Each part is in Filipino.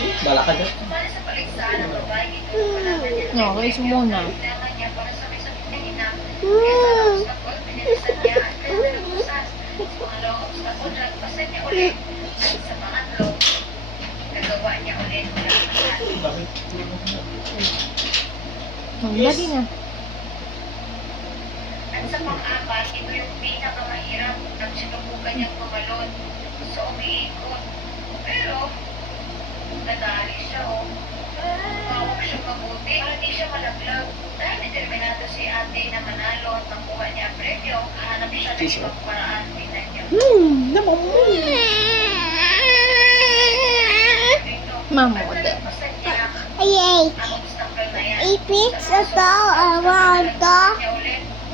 Bala ka dyan. No, kiss muna. Dali na. At sa pang-apat, ito yung pinakamahirap at sinubukan niyang pumalon. So, umiikot. Pero, nadali siya, oh. Mawag siya mabuti para di siya malaglag. Dahil determinado si ate na manalo at makuha niya ang premyo, hanap siya ng ibang paraan. Tingnan niyo. Mamode. Ayay. Ipit sa tao around the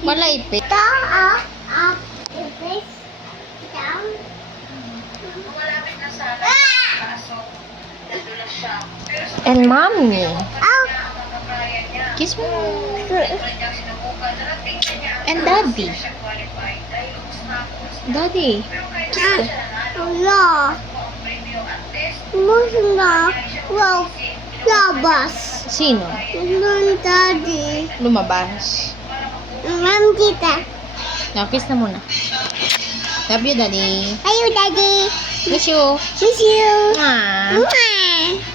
Malaipit. up, up, ipit down. Malapit na sana. Kaso, nadulas siya. Pero sa And mommy. Ow. ang magkabraya niya, Kiss mo. niyang sinubukan, narating niya ang And daddy. siya qualified dahil ubus na ako. Daddy. Pero kahit na siya nanalo, Wala. ang premyo at test, Musa na. Wow. Labas. Sino? Nung daddy. Lumabas. Ma'am kita. Now, kiss na muna. Love you, daddy. Ayo daddy. Miss you. Miss you. Ah. Mwah.